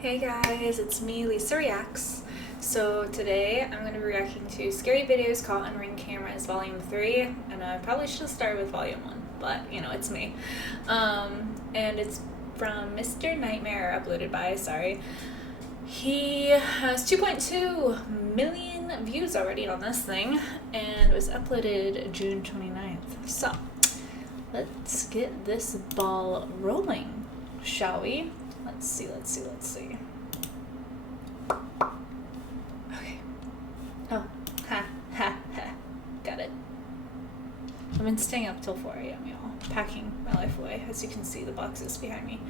Hey guys, it's me, Lisa Reacts. So today I'm going to be reacting to Scary Videos Caught on Ring Cameras Volume 3, and I probably should have started with Volume 1, but you know, it's me. And it's from Mr. Nightmare, uploaded by, He has 2.2 million views already on this thing, and it was uploaded June 29th. So, let's get this ball rolling, shall we? Let's see. Okay. Oh, ha. Got it. I've been staying up till 4 a.m., y'all. Packing my life away. As you can see, the boxes behind me.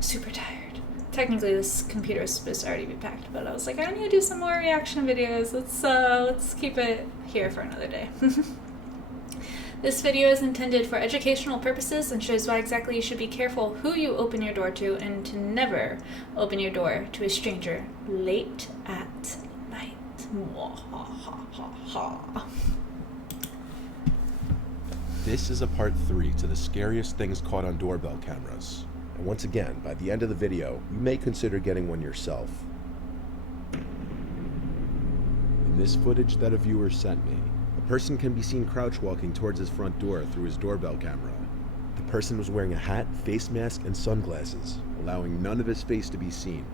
Super tired. Technically, this computer is supposed to already be packed, but I was like, I need to do some more reaction videos. Let's keep it here for another day. This video is intended for educational purposes and shows why exactly you should be careful who you open your door to and to never open your door to a stranger late at night. This is a part 3 to the scariest things caught on doorbell cameras. And once again, by the end of the video, you may consider getting one yourself. In this footage that a viewer sent me, a person can be seen crouch walking towards his front door through his doorbell camera. The person was wearing a hat, face mask, and sunglasses, allowing none of his face to be seen.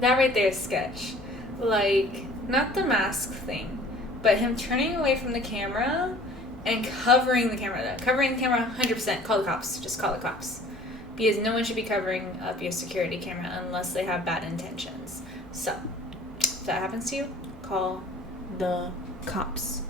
That right there is sketch. Like, not the mask thing, but him turning away from the camera and covering the camera. Covering the camera 100%. Call the cops. Just call the cops. Because no one should be covering up your security camera unless they have bad intentions. So, if that happens to you, call the cops.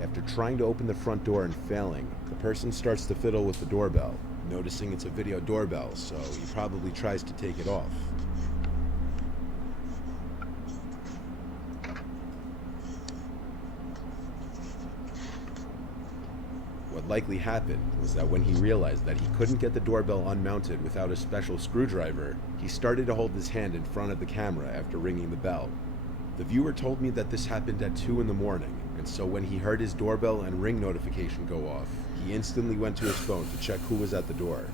After trying to open the front door and failing, the person starts to fiddle with the doorbell, noticing it's a video doorbell, so he probably tries to take it off. What likely happened was that when he realized that he couldn't get the doorbell unmounted without a special screwdriver, he started to hold his hand in front of the camera after ringing the bell. The viewer told me that this happened at 2 in the morning, and so when he heard his doorbell and ring notification go off, he instantly went to his phone to check who was at the door,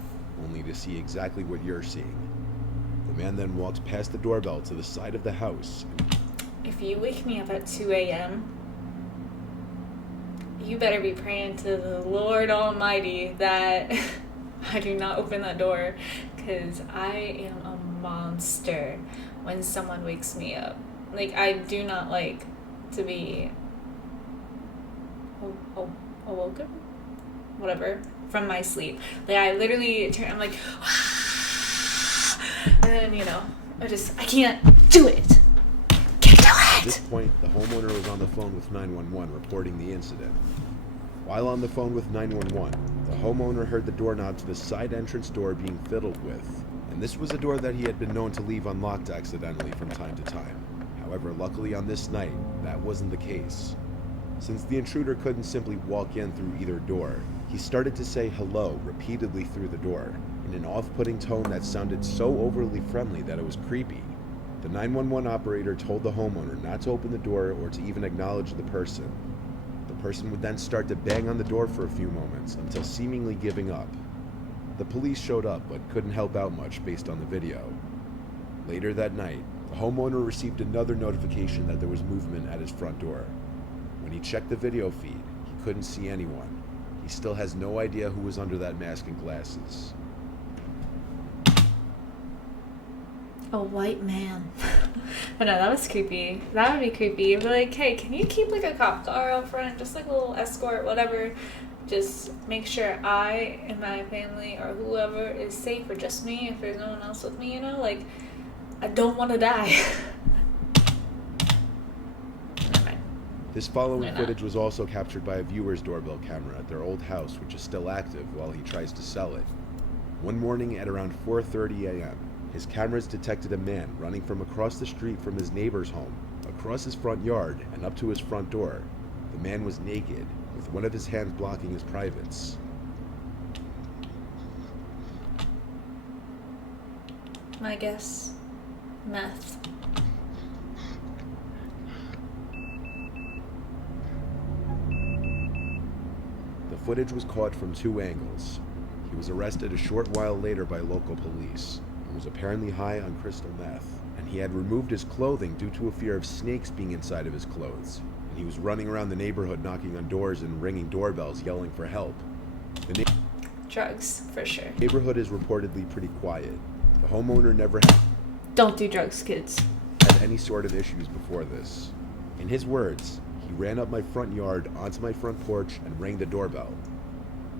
only to see exactly what you're seeing. The man then walks past the doorbell to the side of the house. If you wake me up at 2 a.m., you better be praying to the Lord Almighty that I do not open that door, because I am a monster when someone wakes me up. Like, I do not like to be awoken? Whatever, from my sleep. Like, I literally turn, I'm like, and then, you know, I can't do it. At this point, the homeowner was on the phone with 911 reporting the incident. While on the phone with 911, the homeowner heard the doorknob to the side entrance door being fiddled with, and this was a door that he had been known to leave unlocked accidentally from time to time. However, luckily on this night, that wasn't the case. Since the intruder couldn't simply walk in through either door, he started to say hello repeatedly through the door, in an off-putting tone that sounded so overly friendly that it was creepy. The 911 operator told the homeowner not to open the door or to even acknowledge the person. The person would then start to bang on the door for a few moments until seemingly giving up. The police showed up but couldn't help out much based on the video. Later that night, the homeowner received another notification that there was movement at his front door. When he checked the video feed, he couldn't see anyone. He still has no idea who was under that mask and glasses. A white man. But no, that was creepy. That would be creepy. You'd be like, hey, can you keep like a cop car out front? Just like a little escort, whatever. Just make sure I and my family or whoever is safe, or just me if there's no one else with me, you know? Like, I don't want to die. This following footage was also captured by a viewer's doorbell camera at their old house, which is still active while he tries to sell it. One morning at around 4:30 a.m., his cameras detected a man running from across the street from his neighbor's home, across his front yard, and up to his front door. The man was naked, with one of his hands blocking his privates. My guess, meth. footage was caught from 2 angles. He was arrested a short while later by local police. He was apparently high on crystal meth, and he had removed his clothing due to a fear of snakes being inside of his clothes. And he was running around the neighborhood knocking on doors and ringing doorbells yelling for help. Drugs, for sure. The neighborhood is reportedly pretty quiet. The homeowner never Don't do drugs, kids. had any sort of issues before this. In his words, he ran up my front yard onto my front porch and rang the doorbell.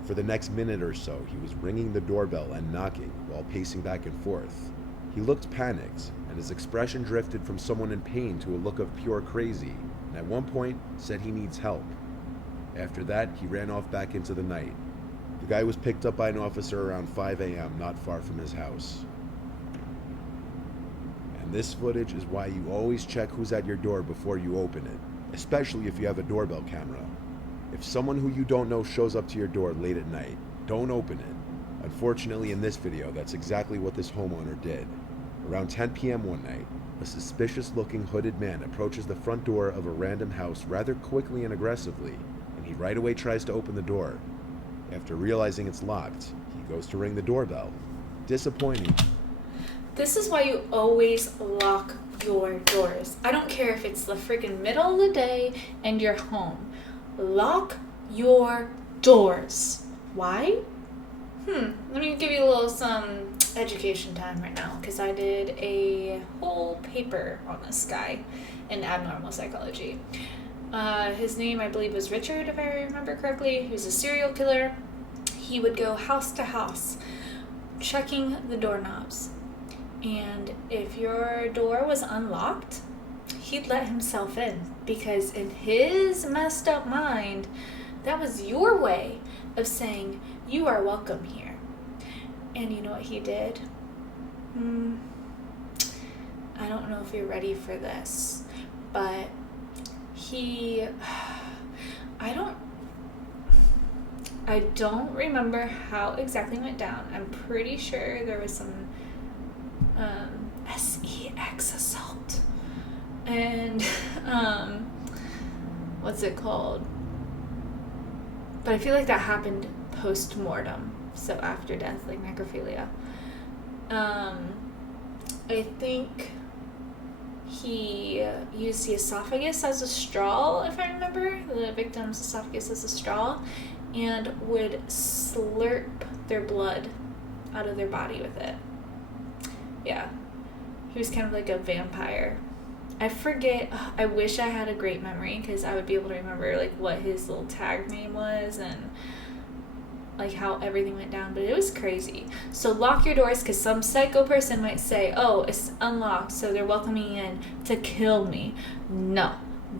For the next minute or so, he was ringing the doorbell and knocking while pacing back and forth. He looked panicked, and his expression drifted from someone in pain to a look of pure crazy, and at one point said he needs help. After that, he ran off back into the night. The guy was picked up by an officer around 5 a.m. not far from his house. And this footage is why you always check who's at your door before you open it, especially if you have a doorbell camera. If someone who you don't know shows up to your door late at night, don't open it. Unfortunately, in this video, that's exactly what this homeowner did. Around 10 p.m. one night, a suspicious-looking hooded man approaches the front door of a random house rather quickly and aggressively, and he right away tries to open the door. After realizing it's locked, he goes to ring the doorbell. Disappointing. This is why you always lock your doors. I don't care if it's the freaking middle of the day and you're home. Lock your doors. Why? Let me give you a little some education time right now, because I did a whole paper on this guy in abnormal psychology. His name, I believe, was Richard, if I remember correctly. He was a serial killer. He would go house to house, checking the doorknobs. And if your door was unlocked, he'd let himself in, because in his messed up mind, that was your way of saying, you are welcome here. And you know what he did? I don't know if you're ready for this, but I don't remember how exactly it went down. I'm pretty sure there was some sex assault. And what's it called? But I feel like that happened post-mortem, so after death, like necrophilia. I think he used the esophagus as a straw, if I remember, the victim's esophagus as a straw, and would slurp their blood out of their body with it. Yeah, he was kind of like a vampire. I forget, I wish I had a great memory, because I would be able to remember like what his little tag name was and like how everything went down, but it was crazy. So lock your doors, because some psycho person might say, oh, it's unlocked, so they're welcoming me in to kill me. No,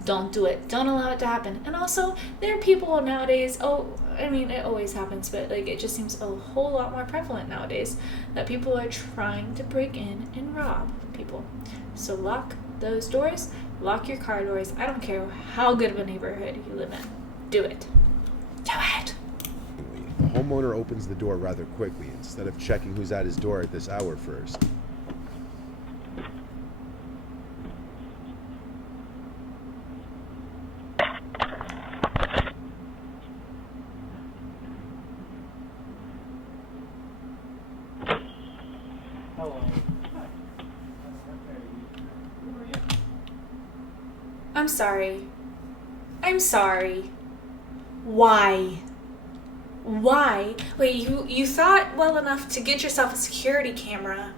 don't do it. Don't allow it to happen. And also, there are people nowadays, it always happens, but like it just seems a whole lot more prevalent nowadays that people are trying to break in and rob people. So lock those doors, lock your car doors. I don't care how good of a neighborhood you live in. Do it. Do it. The homeowner opens the door rather quickly instead of checking who's at his door at this hour first. I'm sorry. Why? Wait, you thought well enough to get yourself a security camera,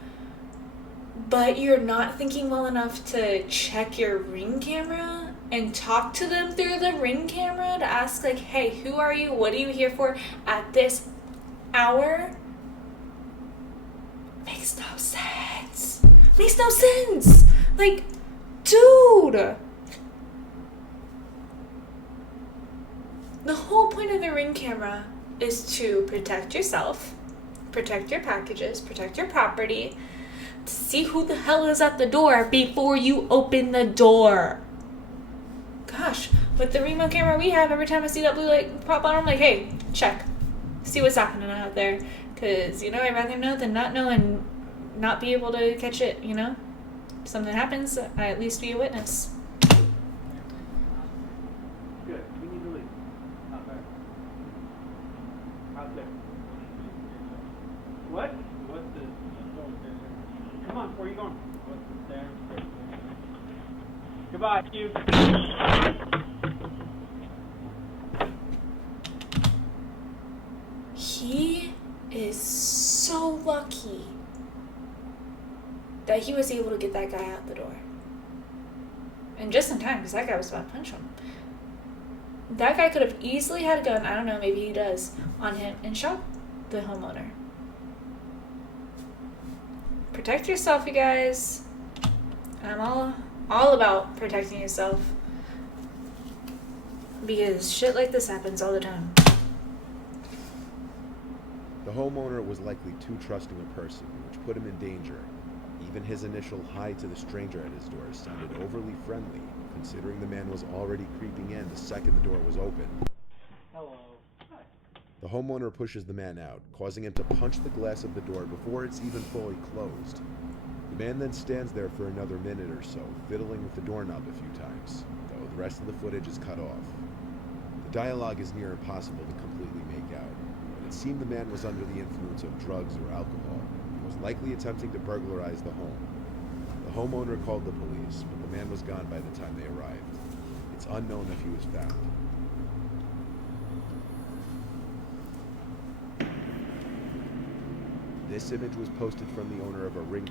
but you're not thinking well enough to check your Ring camera and talk to them through the Ring camera to ask like, hey, who are you? What are you here for at this hour? Makes no sense. Makes no sense. Like, dude. The whole point of the Ring camera is to protect yourself, protect your packages, protect your property, to see who the hell is at the door before you open the door. Gosh, with the remote camera we have, every time I see that blue light pop on, I'm like, hey, check. See what's happening out there. Because, I'd rather know than not know and not be able to catch it, If something happens, I at least be a witness. Good. We need to leave. Not bad. Goodbye, Q. He is so lucky that he was able to get that guy out the door. And just in time, because that guy was about to punch him. That guy could have easily had a gun, I don't know, maybe he does, on him and shot the homeowner. Protect yourself, you guys. I'm all about protecting yourself. Because shit like this happens all the time. The homeowner was likely too trusting a person, which put him in danger. Even his initial hi to the stranger at his door sounded overly friendly, considering the man was already creeping in the second the door was open. Hello. The homeowner pushes the man out, causing him to punch the glass of the door before it's even fully closed. The man then stands there for another minute or so, fiddling with the doorknob a few times, though the rest of the footage is cut off. The dialogue is near impossible to completely make out, but it seemed the man was under the influence of drugs or alcohol. He was likely attempting to burglarize the home. The homeowner called the police, but the man was gone by the time they arrived. It's unknown if he was found. This image was posted from the owner of a ring.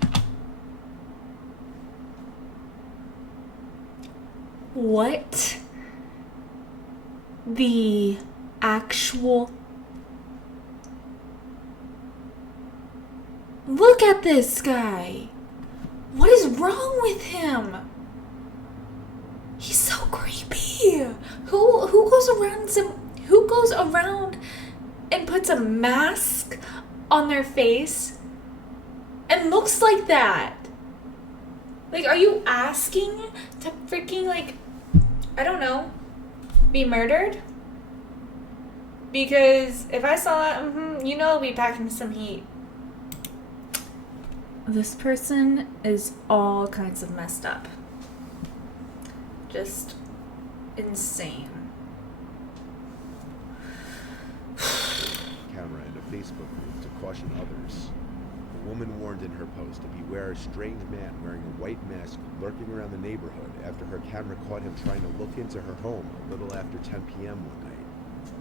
What the actual... Look at this guy. What is wrong with him? He's so creepy. Who goes around and puts a mask on their face and looks like that? Like, are you asking to freaking, like, I don't know, be murdered? Because if I saw that, you know, I'll be packing some heat. This person is all kinds of messed up. Just insane. Camera and a Facebook group to caution others. The woman warned in her post to beware a strange man wearing a white mask lurking around the neighborhood after her camera caught him trying to look into her home a little after 10 p.m. one night.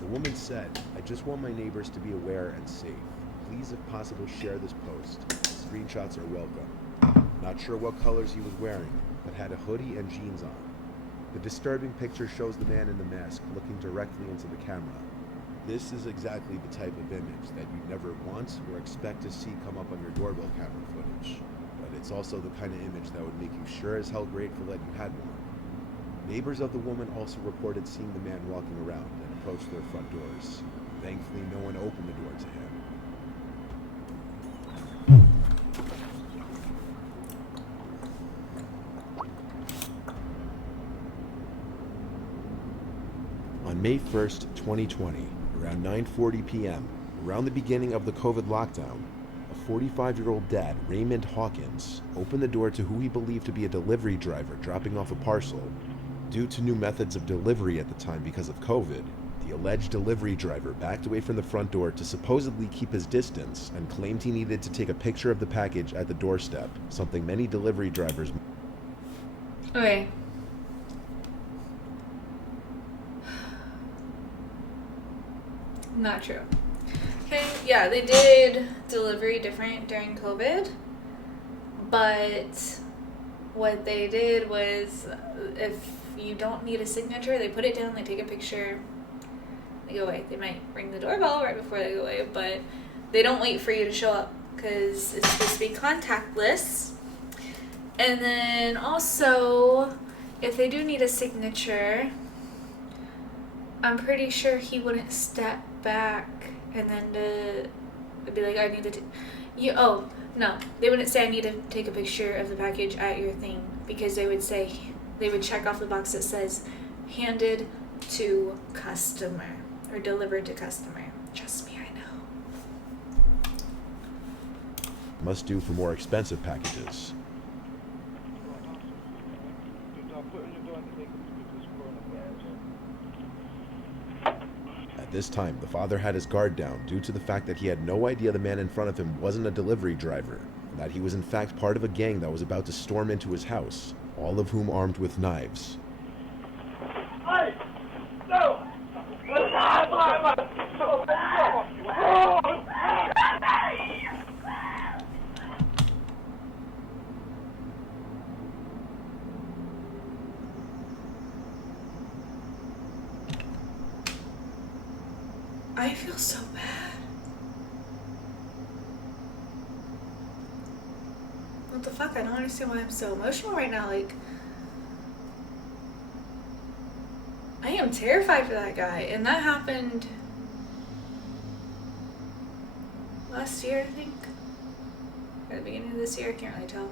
The woman said, "I just want my neighbors to be aware and safe. Please, if possible, share this post. Screenshots are welcome." Not sure what colors he was wearing, but had a hoodie and jeans on. The disturbing picture shows the man in the mask looking directly into the camera. This is exactly the type of image that you never want or expect to see come up on your doorbell camera footage. But it's also the kind of image that would make you sure as hell grateful that you had one. Neighbors of the woman also reported seeing the man walking around and approached their front doors. Thankfully, no one opened the door to him. On May 1st, 2020, around 9:40 p.m., around the beginning of the COVID lockdown, a 45-year-old dad, Raymond Hawkins, opened the door to who he believed to be a delivery driver dropping off a parcel. Due to new methods of delivery at the time because of COVID, the alleged delivery driver backed away from the front door to supposedly keep his distance and claimed he needed to take a picture of the package at the doorstep, something many delivery drivers... Okay. Not true. Okay, yeah, they did delivery different during COVID, but what they did was, if you don't need a signature, they put it down, they take a picture, they go away. They might ring the doorbell right before they go away, but they don't wait for you to show up because it's supposed to be contactless. And then also, if they do need a signature, I'm pretty sure he wouldn't step back and then be like, I need to no, they wouldn't say I need to take a picture of the package at your thing, because they would check off the box that says handed to customer or delivered to customer. Trust me, I know. must do for more expensive packages. At this time, the father had his guard down due to the fact that he had no idea the man in front of him wasn't a delivery driver, and that he was in fact part of a gang that was about to storm into his house. all of whom armed with knives. I feel so bad. What the fuck? I don't understand why I'm so emotional right now. Like, I am terrified for that guy. And that happened last year, I think. Or the beginning of this year, I can't really tell.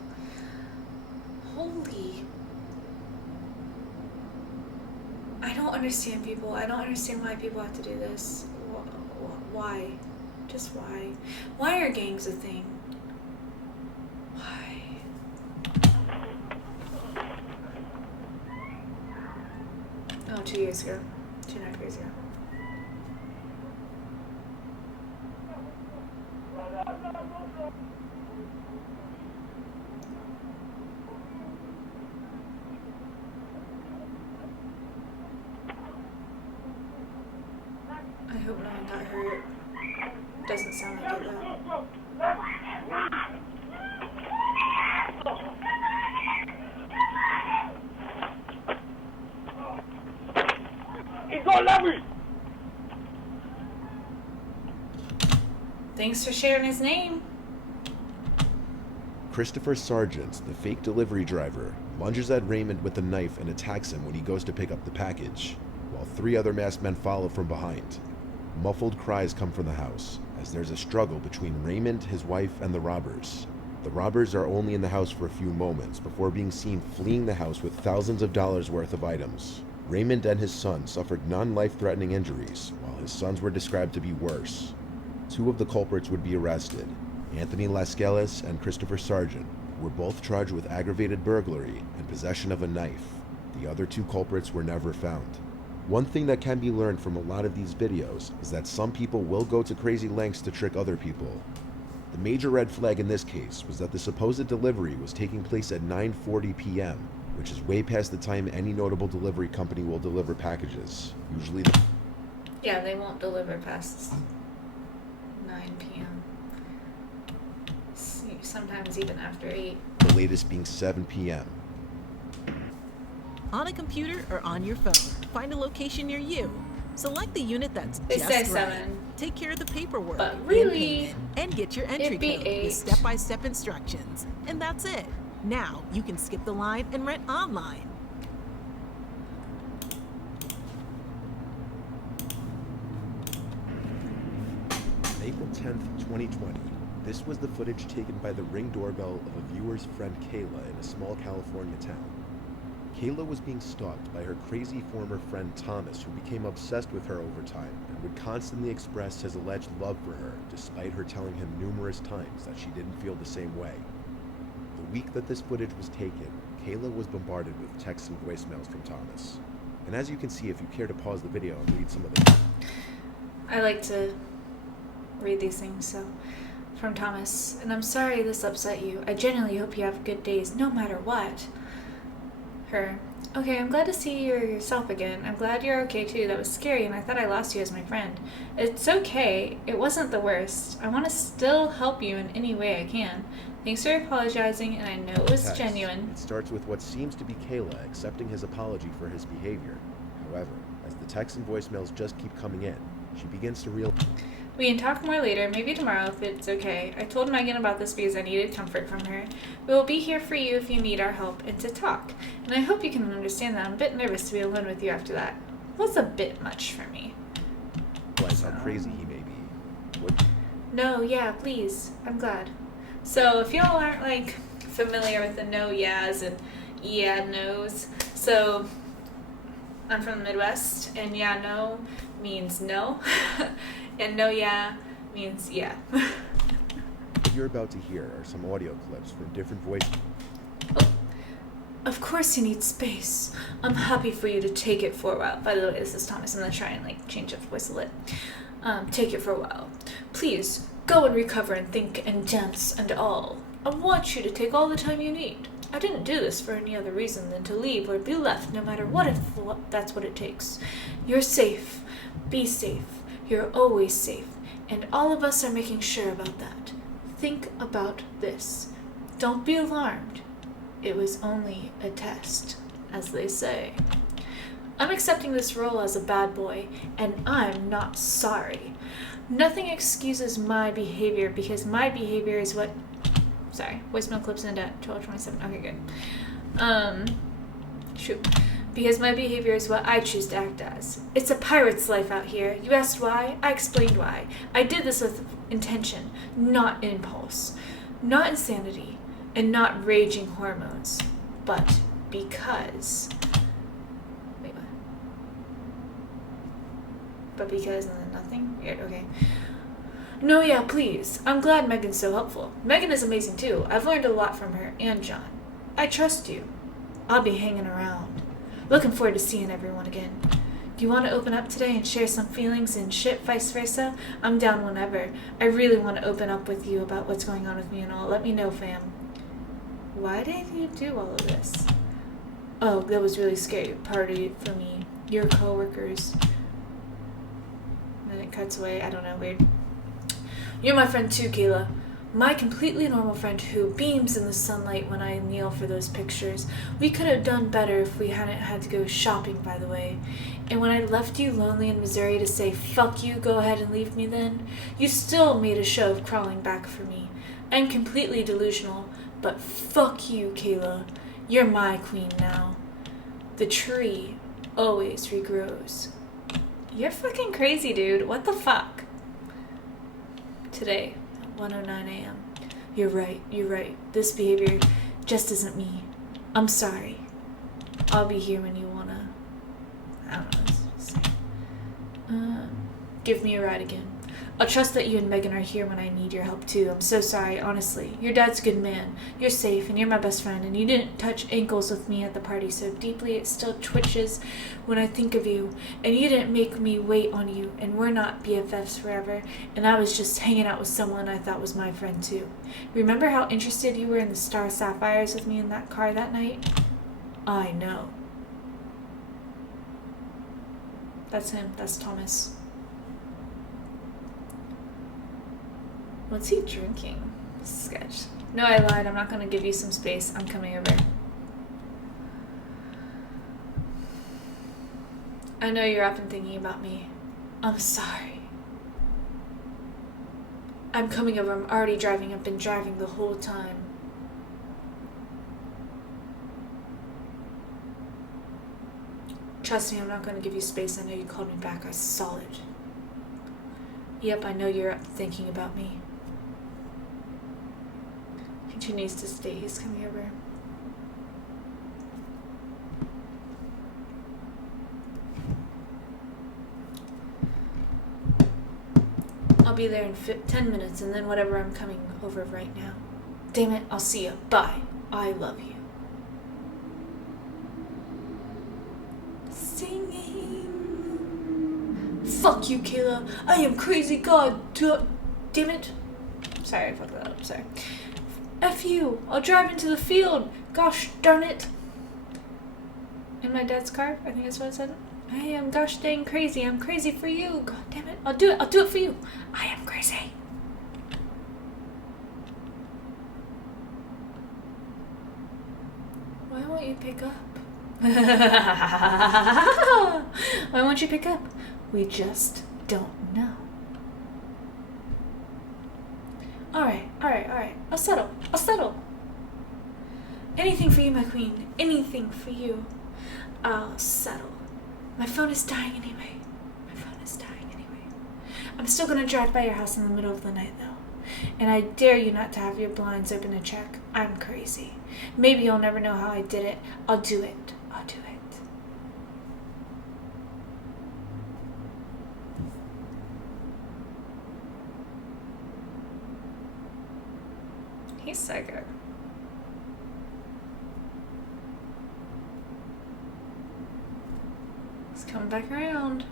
Holy. I don't understand people. I don't understand why people have to do this. Why? Just why? Why are gangs a thing? Why? Oh, 2 years ago. 2.5 years ago. I hope no one got hurt. Doesn't sound like it though. Thanks for sharing his name. Christopher Sargent, the fake delivery driver, lunges at Raymond with a knife and attacks him when he goes to pick up the package, while 3 other masked men follow from behind. Muffled cries come from the house, as there's a struggle between Raymond, his wife, and the robbers. The robbers are only in the house for a few moments before being seen fleeing the house with thousands of dollars worth of items. Raymond and his son suffered non-life-threatening injuries, while his sons were described to be worse. 2 of the culprits would be arrested. Anthony Lascelles and Christopher Sargent were both charged with aggravated burglary and possession of a knife. The other 2 culprits were never found. One thing that can be learned from a lot of these videos is that some people will go to crazy lengths to trick other people. The major red flag in this case was that the supposed delivery was taking place at 9:40 p.m., which is way past the time any notable delivery company will deliver packages. Usually Yeah, they won't deliver past 9 p.m. Sometimes even after 8. the latest being 7 p.m. On a computer or on your phone, find a location near you. Select the unit that's They just say right. 7. Take care of the paperwork But and really, payment, and get your entry it'd be code 8. with step-by-step instructions. And that's it. Now you can skip the line and rent online. April 10th, 2020. This was the footage taken by the Ring doorbell of a viewer's friend Kayla in a small California town. Kayla was being stalked by her crazy former friend Thomas, who became obsessed with her over time and would constantly express his alleged love for her, despite her telling him numerous times that she didn't feel the same way. The week that this footage was taken, Kayla was bombarded with texts and voicemails from Thomas. And as you can see, if you care to pause the video and read some of the... I like to read these things, so... From Thomas. And I'm sorry this upset you. I genuinely hope you have good days, no matter what. Her. Okay, I'm glad to see you're yourself again. I'm glad you're okay too. That was scary and I thought I lost you as my friend. It's okay. It wasn't the worst. I want to still help you in any way I can. Thanks for apologizing, and I know it was text. genuine. It starts with what seems to be Kayla accepting his apology for his behavior. However, as the texts and voicemails just keep coming in, she begins to realize... We can talk more later, maybe tomorrow if it's okay. I told Megan about this because I needed comfort from her. We will be here for you if you need our help and to talk. And I hope you can understand that I'm a bit nervous to be alone with you after that. It was a bit much for me. how crazy he may be. What? No, yeah, please. I'm glad. So if y'all aren't like familiar with the no yeahs and yeah no's, so I'm from the Midwest, and yeah no means no, and no yeah means yeah. What you're about to hear are some audio clips from different voices. Oh, of course you need space. I'm happy for you to take it for a while. By the way, this is Thomas. I'm gonna try and like change up the voice a little. Take it for a while. Please go and recover and think and dance and all. I want you to take all the time you need. I didn't do this for any other reason than to leave or be left, no matter what if that's what it takes. You're safe. Be safe. You're always safe. And all of us are making sure about that. Think about this. Don't be alarmed. It was only a test, as they say. I'm accepting this role as a bad boy, and I'm not sorry. Nothing excuses my behavior, because my behavior is what... Sorry, voicemail clips end at 12:27. Okay, good. Shoot. Because my behavior is what I choose to act as. It's a pirate's life out here. You asked why? I explained why. I did this with intention, not impulse. Not insanity, and not raging hormones. But because... Wait, what? But because and then nothing? Weird, okay. No, yeah, please. I'm glad Megan's so helpful. Megan is amazing too. I've learned a lot from her and John. I trust you. I'll be hanging around. Looking forward to seeing everyone again. Do you want to open up today and share some feelings and shit, vice versa? I'm down whenever. I really want to open up with you about what's going on with me and all. Let me know, fam. Why did you do all of this? Oh, that was really scary party for me. Your coworkers. And then it cuts away. I don't know, weird. You're my friend too, Kayla. My completely normal friend who beams in the sunlight when I kneel for those pictures. We could have done better if we hadn't had to go shopping, by the way. And when I left you lonely in Missouri to say, fuck you, go ahead and leave me then, you still made a show of crawling back for me. I'm completely delusional, but fuck you, Kayla. You're my queen now. The tree always regrows. You're fucking crazy, dude. What the fuck? Today, at 1:09 a.m. You're right. This behavior just isn't me. I'm sorry. I'll be here when you wanna... I don't know what to say. Give me a ride again. I'll trust that you and Megan are here when I need your help too. I'm so sorry, honestly. Your dad's a good man. You're safe, and you're my best friend, and you didn't touch ankles with me at the party so deeply it still twitches when I think of you. And you didn't make me wait on you, and we're not BFFs forever, and I was just hanging out with someone I thought was my friend too. Remember how interested you were in the Star Sapphires with me in that car that night? I know. That's him. That's Thomas. What's he drinking? Sketch. No, I lied. I'm not going to give you some space. I'm coming over. I know you're up and thinking about me. I'm sorry. I'm coming over. I'm already driving. I've been driving the whole time. Trust me, I'm not going to give you space. I know you called me back. I saw it. Yep, I know you're up thinking about me. He needs to stay. He's coming over. I'll be there in 10 minutes, and then whatever, I'm coming over right now. Damn it, I'll see you. Bye. I love you. Singing. Fuck you, Kayla. I am crazy. God. Damn it. Sorry, I fucked that up. Sorry. F you. I'll drive into the field. Gosh darn it. In my dad's car? I think that's what it said. I am gosh dang crazy. I'm crazy for you. God damn it. I'll do it. I'll do it for you. I am crazy. Why won't you pick up? Why won't you pick up? We just don't know. Alright. I'll settle. Anything for you, my queen. Anything for you. I'll settle. My phone is dying anyway. I'm still gonna drive by your house in the middle of the night, though. And I dare you not to have your blinds open to check. I'm crazy. Maybe you'll never know how I did it. I'll do it. He's psycho. He's coming back around.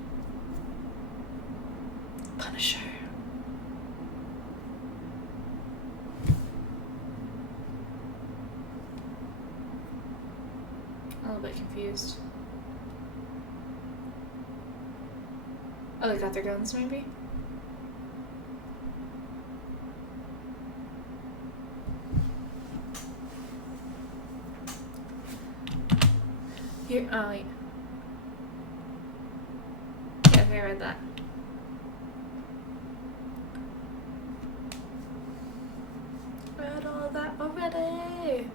Punisher. bit confused. Oh, they got their guns, maybe? Here, oh, wait. Yeah, okay, I read that. Read all that already.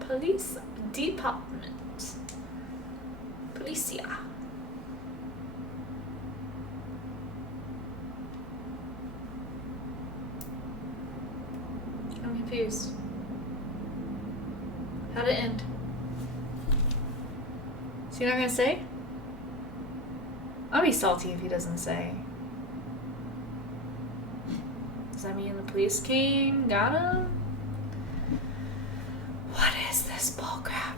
Police department. Policia. I'm confused. How'd it end? Is he not gonna say? I'll be salty if he doesn't say. Does that mean the police came, got him? What is this bullcrap?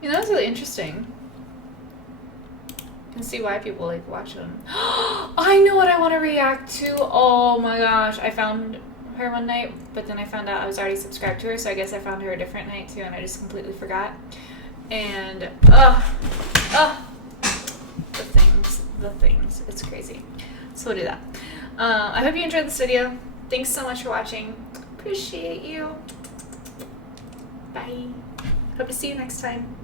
You know, that was really interesting. You can see why people like watch them. I know what I want to react to. Oh my gosh. I found her one night, but then I found out I was already subscribed to her, so I guess I found her a different night too, and I just completely forgot. And, the things. It's crazy. So we'll do that. I hope you enjoyed this video. Thanks so much for watching. Appreciate you. Bye. Hope to see you next time.